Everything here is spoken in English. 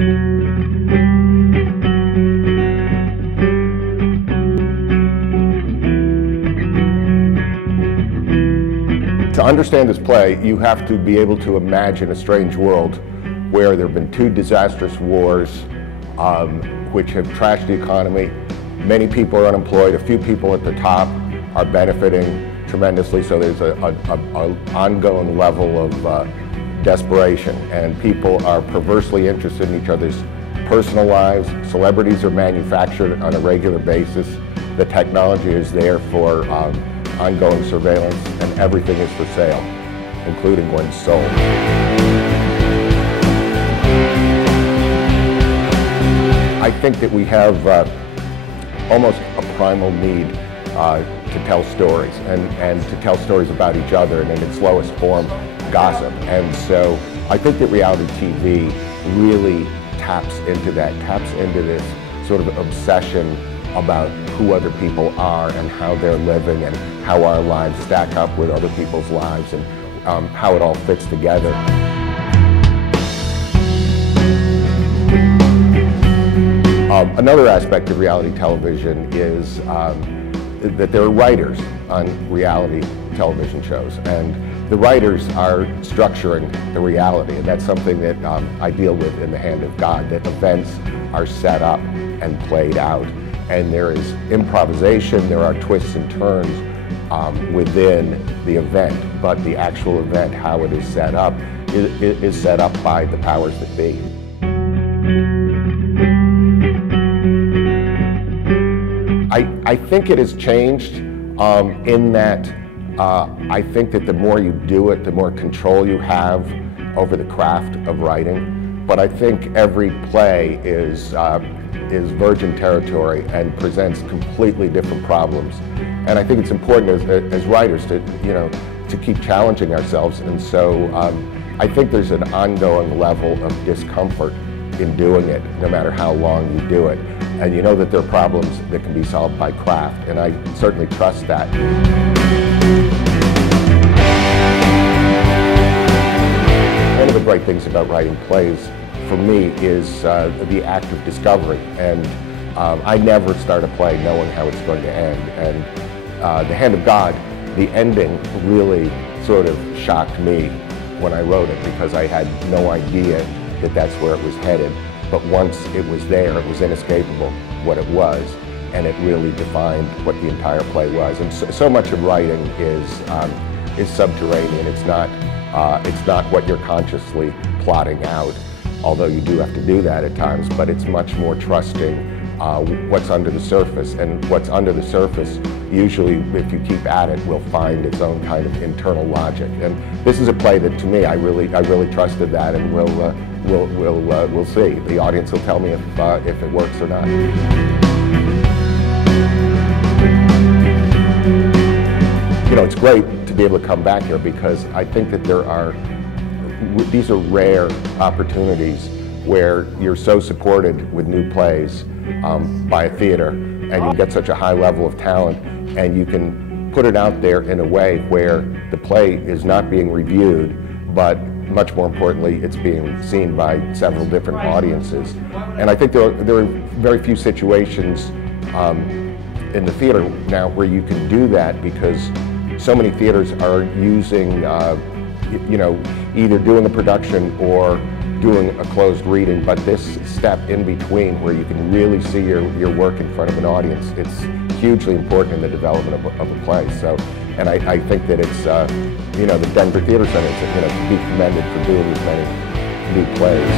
To understand this play, you have to be able to imagine a strange world where there have been two disastrous wars which have trashed the economy. Many people are unemployed, a few people at the top are benefiting tremendously, so there's an ongoing level of desperation, and people are perversely interested in each other's personal lives. Celebrities are manufactured on a regular basis. The technology is there for ongoing surveillance, and everything is for sale, including one's soul. I think that we have almost a primal need to tell stories, and to tell stories about each other, and in its lowest form, gossip. And so I think that reality TV really taps into this sort of obsession about who other people are and how they're living and how our lives stack up with other people's lives, and how it all fits together. Another aspect of reality television is that there are writers on reality television shows, and the writers are structuring the reality, and that's something that I deal with in The Hand of God, that events are set up and played out, and there is improvisation, there are twists and turns within the event, but the actual event, how it is set up by the powers that be. I think it has changed in that I think that the more you do it, the more control you have over the craft of writing. But I think every play is virgin territory and presents completely different problems. And I think it's important as writers to keep challenging ourselves. And so I think there's an ongoing level of discomfort in doing it, no matter how long you do it. And you know that there are problems that can be solved by craft, and I certainly trust that. One of the great things about writing plays, for me, is the act of discovery. And I never start a play knowing how it's going to end. And The Hand of God, the ending really sort of shocked me when I wrote it, because I had no idea that that's where it was headed. But once it was there, it was inescapable what it was, and it really defined what the entire play was. And so much of writing is subterranean. It's not what you're consciously plotting out, although you do have to do that at times, but it's much more trusting what's under the surface. And what's under the surface, usually, if you keep at it, will find its own kind of internal logic. And this is a play that, to me, I really trusted that, and we'll see. The audience will tell me if it works or not. You know, it's great to be able to come back here, because I think that these are rare opportunities where you're so supported with new plays by a theater, and you get such a high level of talent, and you can put it out there in a way where the play is not being reviewed, but much more importantly, it's being seen by several different audiences. And I think there are very few situations in the theater now where you can do that, because so many theaters are using, either doing a production or doing a closed reading, but this step in between where you can really see your work in front of an audience, it's hugely important in the development of a play. So, and I think that it's, the Denver Theater Center is, to be commended for doing as many new plays.